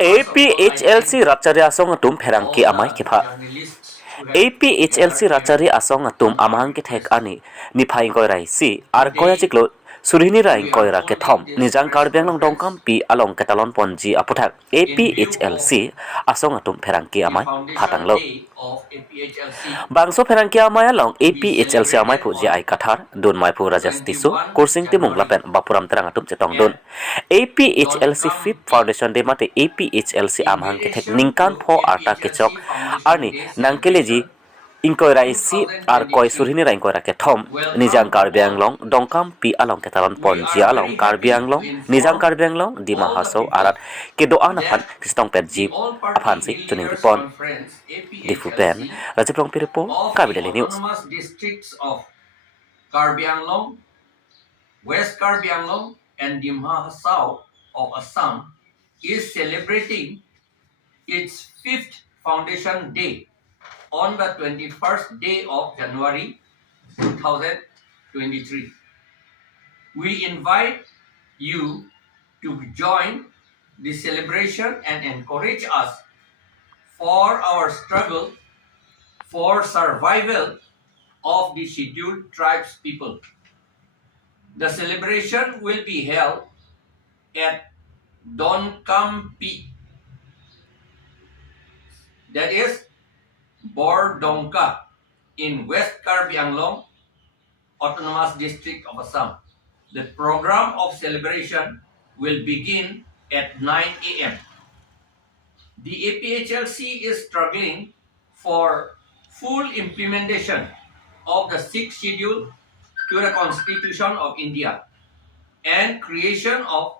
APHLC Rachari Asong Atum Pherangke Amei Kipha APHLC Rachari Asong Atum Amang Kithek Ani Niphai Goirai Si Arkoya Chiklo Surhini Rain Koira Kethom Nijang Karbiang Dongkam Pi Along Katalon Ponji Aputhak APHLC Asong Atum Pherangke Amei Phatanglo Bangso Pherangke Amei along APHLC Amei Puji Ai Kathar Dun Mai Pu Rajas Tisu Kursing Timung Lapen Bapuram Terang Atum Cetong Dun APHLC Fifth Foundation de mate APHLC Amhang Kethek Ningkan Pho Arta Kechok Arni Nangkeleji Inkoirai Si Arkoi Surhini Rain Koira Kethom Nijang Karbiang Long Dongkam Pi Along Ketalan Ponji Along Karbiang Long Nijang Karbiang Long Di Mahaso Arat Kedoan Aphan Kristong Perjib Aphan Si Tuning Ripon Di Fupen Rajiplong Piripo Kabideli News Districts of Karbiang Long, West Karbiang Long and Dimha South of Assam is celebrating its 5th Foundation Day on the 21st day of January 2023. We invite you to join the celebration and encourage us for our struggle for survival of the scheduled tribes people. The celebration will be held at Donkampi, that is Bordongka, in West Karbi Anglong Autonomous District of Assam. The program of celebration will begin at 9 a.m. The APHLC is struggling for full implementation of the 6th schedule to the Constitution of India and creation of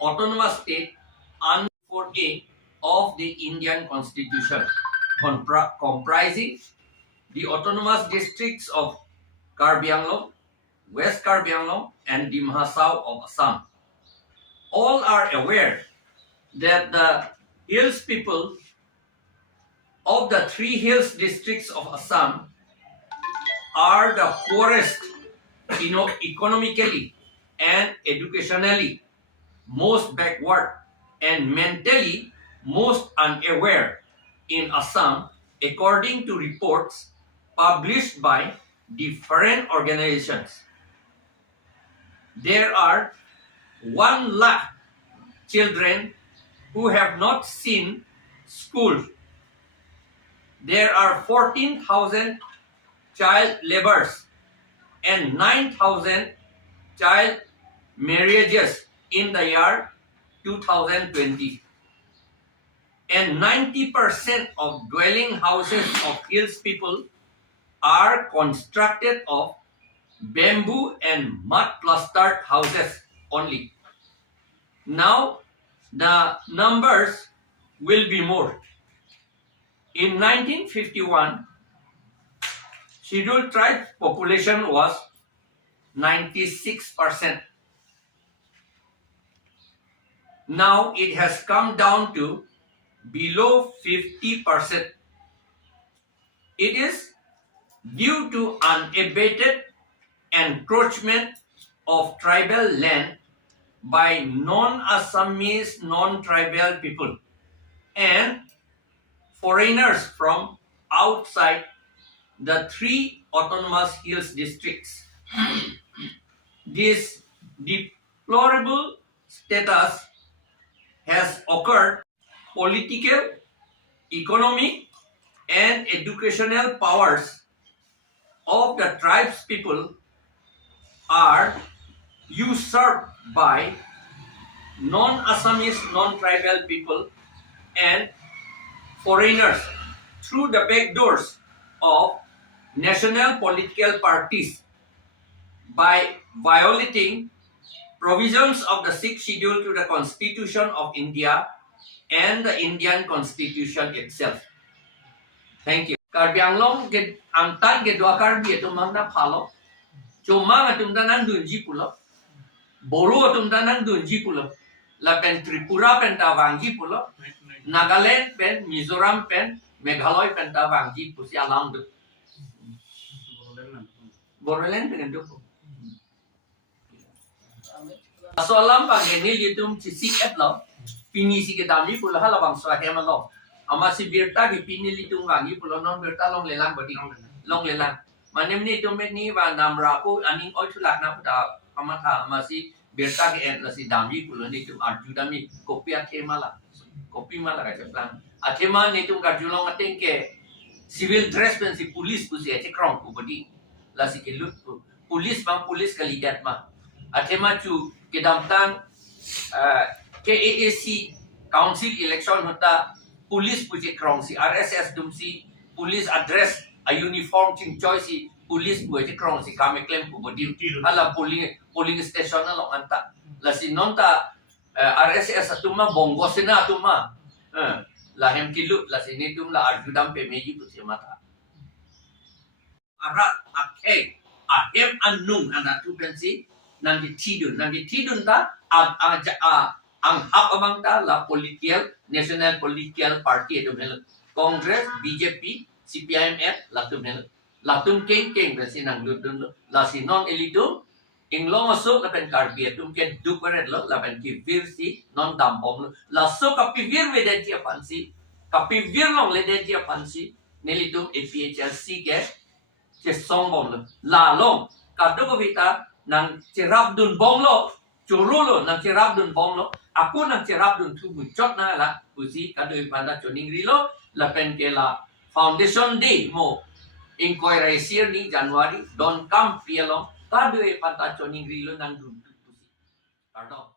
autonomous state under 4A of the Indian Constitution, comprising the autonomous districts of Karbi Anglong, West Karbi Anglong, and Dimha South of Assam. All are aware that the hills people of the 3 hills districts of Assam are the poorest economically and educationally, most backward, and mentally most unaware in Assam, according to reports published by different organizations. There are 1 lakh children who have not seen school. There are 14,000 child laborers and 9,000 child marriages in the year 2020. And 90% of dwelling houses of hills people are constructed of bamboo and mud plastered houses only. Now the numbers will be more. In 1951, scheduled tribe population was 96%. Now it has come down to below 50%. It is due to unabated encroachment of tribal land by non-Assamese, non-tribal people and foreigners from outside the 3 autonomous hills districts. This deplorable status has occurred. Political, economic, and educational powers of the tribes people are usurped by non-Assamese, non-tribal people and foreigners through the back doors of national political parties by violating provisions of the 6th schedule to the Constitution of India and the Indian Constitution itself. Thank you. Karbi Anglong ke angtan ke dua karbi itu mana phalo. Cuma atum danan dunji pulo. Boru atum danan dunji pulo. Lapen Tripura pen tawangi pulo. Nagaland pen, Mizoram pen, Meghalaya pen tawangi pusi alam du. Boruland dengan du. Asalam pangenil itum cisi et lo. pini si ke dami pula hala bang swa he malong ama si birta ki pini li tung wangi pula non birta long lelang bodi long lelang manem ni to met ni wa namra ko aning oi thulak na pada amatha ama si birta ki en la si dami pula ni tum arju dami kopia the mala kopi mala ka chaplang athema ni tum ka julong ateng ke civil dress pen si police pu si ate krong ku bodi la si ke lut police bang police kalidat ma athema chu ke damtang KAAC council election hota police puje krong si RSS dum si police address a uniform ching choice si police puje krong si kame claim ku bodi hala polling station na lo anta la si nonta RSS atuma bongo sina atuma la hem kilu la si ni tum la arjudam pe meji tu se mata arat akhe ahem annung anatu pensi nanti tidun ta ang hap amang ta la political national political party itu mel Congress BJP CPIMF latum keng bersi nang ludun la si non elitum inglong asuk la pen karbiet tum ken duparet lo la pen ki virsi non dampom la so kapivir vedentia pansi kapivir long ledentia pansi nelitum APHLC ke che songbom la long kadoko vita nang cerap dun bong lo curulo nang cerap dun bong lo aku nang cerap dun tu muncot na la pusi kadoi panda choning rilo la pen ke la foundation day mo inquiry year ni January don't come pialong kadoi panda choning rilo nang dun pusi pardon